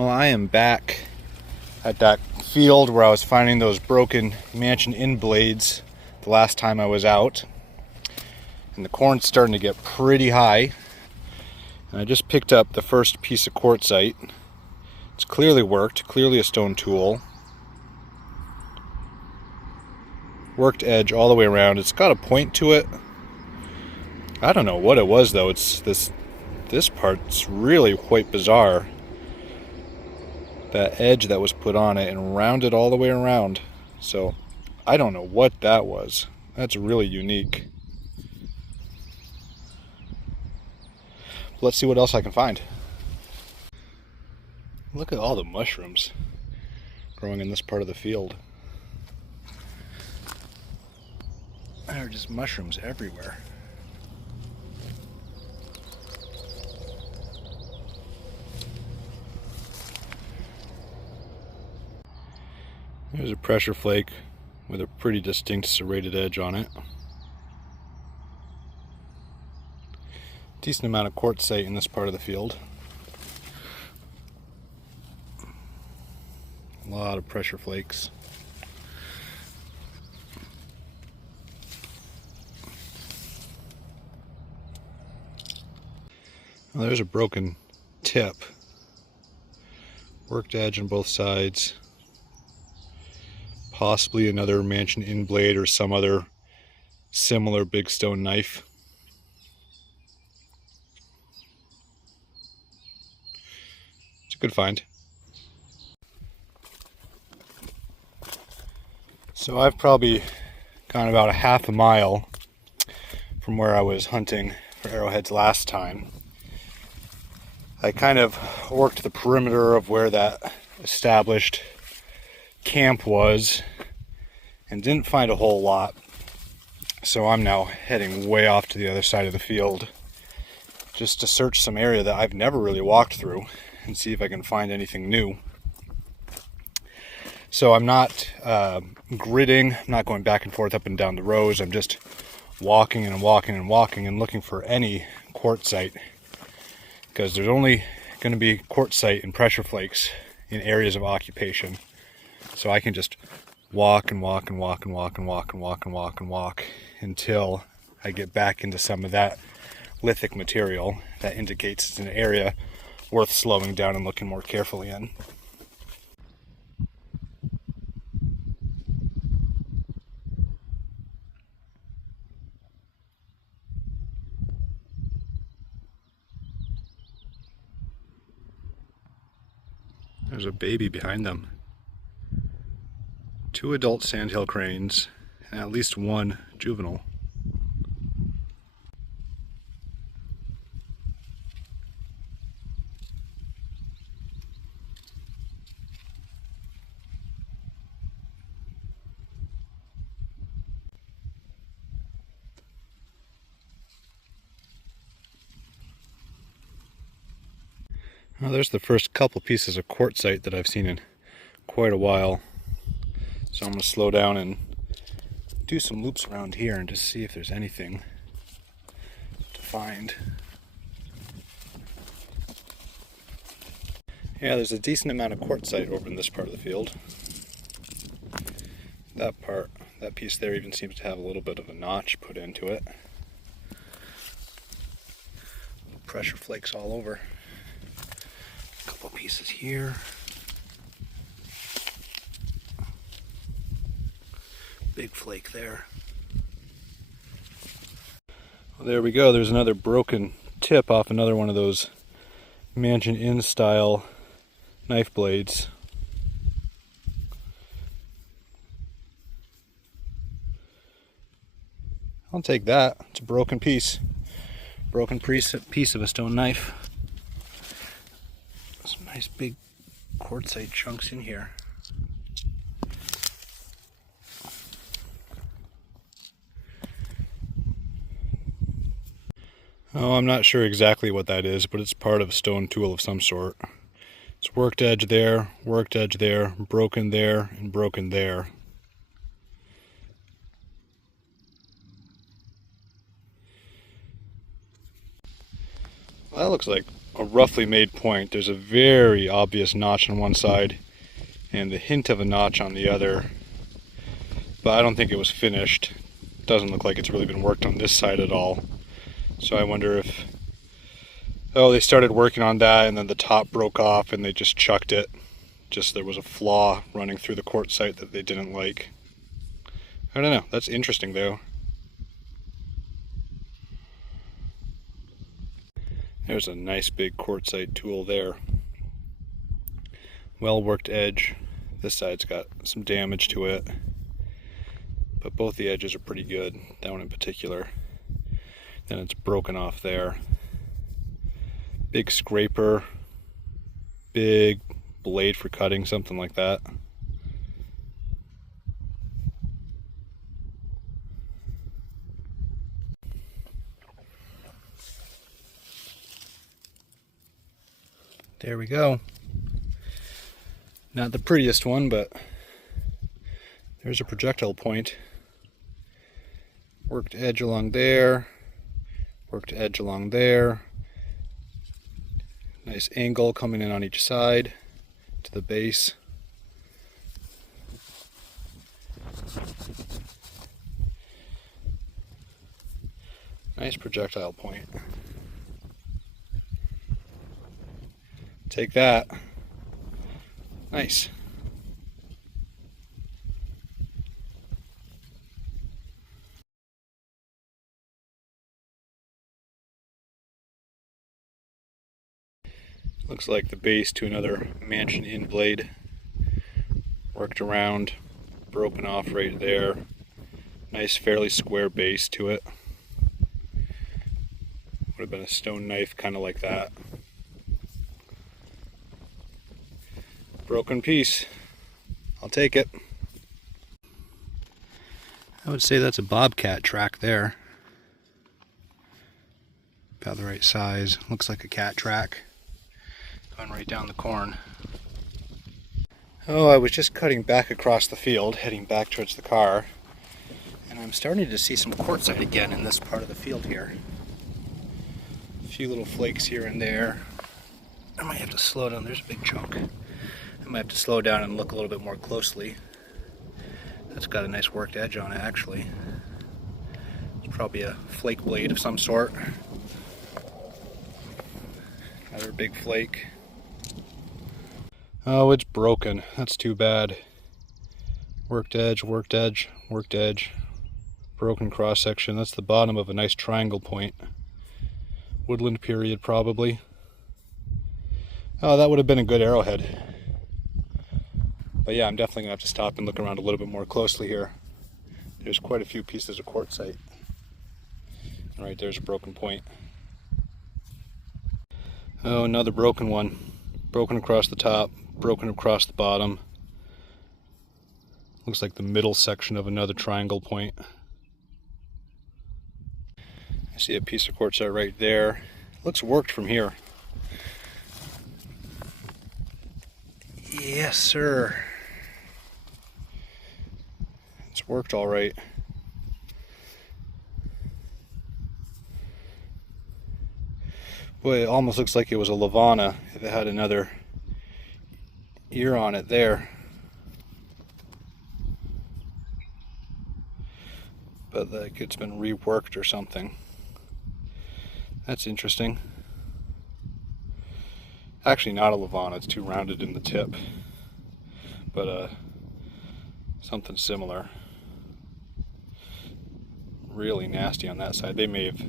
Well, I am back at that field where I was finding those broken mansion in blades the last time I was out. And the corn's starting to get pretty high. And I just picked up the first piece of quartzite. It's clearly worked, clearly a stone tool. Worked edge all the way around. It's got a point to it. I don't know what it was though. It's this part's really quite bizarre. That edge that was put on it and rounded all the way around. So I don't know what that was. That's really unique. Let's see what else I can find. Look at all the mushrooms growing in this part of the field. There are just mushrooms everywhere. There's a pressure flake with a pretty distinct serrated edge on it. Decent amount of quartzite in this part of the field. A lot of pressure flakes. Well, there's a broken tip. Worked edge on both sides. Possibly another mansion in blade or some other similar big stone knife. It's a good find. So I've probably gone about a half a mile from where I was hunting for arrowheads last time. I kind of worked the perimeter of where that established camp was and didn't find a whole lot. So I'm now heading way off to the other side of the field just to search some area that I've never really walked through and see if I can find anything new. So I'm not gridding, I'm not going back and forth up and down the rows. I'm just walking and walking and walking and looking for any quartzite, because there's only going to be quartzite and pressure flakes in areas of occupation. So I can just walk and walk and walk and walk and walk and walk and walk and walk until I get back into some of that lithic material that indicates it's an area worth slowing down and looking more carefully in. There's a baby behind them. 2 adult sandhill cranes and at least 1 juvenile. Well, there's the first couple pieces of quartzite that I've seen in quite a while. So I'm going to slow down and do some loops around here and just see if there's anything to find. Yeah, there's a decent amount of quartzite over in this part of the field. That piece there even seems to have a little bit of a notch put into it. Pressure flakes all over. A couple pieces here. Big flake there. Well, there we go. There's another broken tip off another one of those Mansion Inn style knife blades. I'll take that. It's a broken piece. Broken piece of a stone knife. Some nice big quartzite chunks in here. Oh, I'm not sure exactly what that is, but it's part of a stone tool of some sort. It's worked edge there, broken there, and broken there. Well, that looks like a roughly made point. There's a very obvious notch on one side and the hint of a notch on the other, but I don't think it was finished. It doesn't look like it's really been worked on this side at all. So I wonder if, oh, they started working on that and then the top broke off and they just chucked it. Just there was a flaw running through the quartzite that they didn't like. I don't know, that's interesting though. There's a nice big quartzite tool there. Well worked edge. This side's got some damage to it, but both the edges are pretty good, that one in particular. Then it's broken off there. Big scraper, big blade for cutting, something like that. There we go. Not the prettiest one, but there's a projectile point. Worked edge along there, worked edge along there. Nice angle coming in on each side to the base. Nice projectile point. Take that. Nice. Looks like the base to another Mansion Inn blade. Worked around, broken off right there. Nice, fairly square base to it. Would have been a stone knife, kind of like that. Broken piece. I'll take it. I would say that's a bobcat track there. About the right size. Looks like a cat track. Going right down the corn. Oh, I was just cutting back across the field, heading back towards the car, and I'm starting to see some quartzite again in this part of the field here. A few little flakes here and there. I might have to slow down. There's a big chunk. I might have to slow down and look a little bit more closely. That's got a nice worked edge on it, actually. It's probably a flake blade of some sort. Another big flake. Oh, it's broken. That's too bad. Worked edge, worked edge, worked edge. Broken cross section. That's the bottom of a nice triangle point. Woodland period, probably. Oh, that would have been a good arrowhead. But yeah, I'm definitely gonna have to stop and look around a little bit more closely here. There's quite a few pieces of quartzite. And right there's a broken point. Oh, another broken one. Broken across the top, broken across the bottom. Looks like the middle section of another triangle point. I see a piece of quartzite right there. Looks worked from here. Yes, sir. It's worked all right. Boy, it almost looks like it was a Lavana if it had another ear on it there. But like it's been reworked or something. That's interesting. Actually not a Lavana, it's too rounded in the tip. But something similar. Really nasty on that side. They may have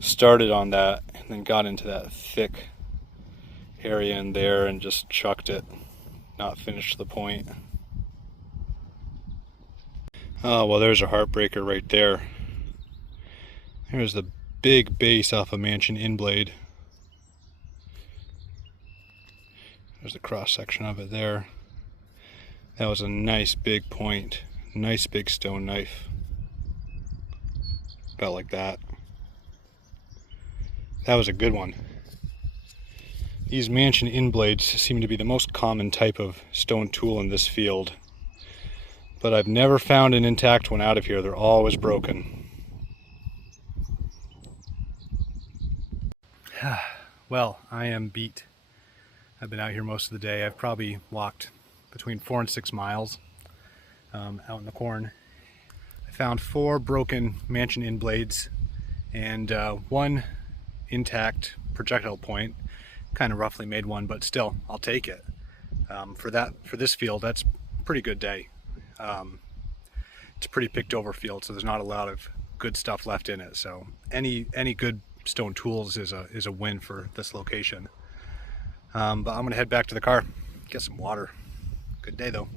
started on that and then got into that thick area in there and just chucked it, not finished the point. Oh, well, there's a heartbreaker right there. There's the big base off a Mansion Inn blade. There's the cross section of it there. That was a nice big point, nice big stone knife. About like that. That was a good one. These Mansion Inn blades seem to be the most common type of stone tool in this field. But I've never found an intact one out of here. They're always broken. Well, I am beat. I've been out here most of the day. I've probably walked between 4 and 6 miles out in the corn. I found 4 broken mansion in blades and 1 intact projectile point. Kind of roughly made one, but still, I'll take it. For this field, that's a pretty good day. It's a pretty picked over field, so there's not a lot of good stuff left in it. So any good stone tools is a win for this location. But I'm gonna head back to the car, get some water. Good day though.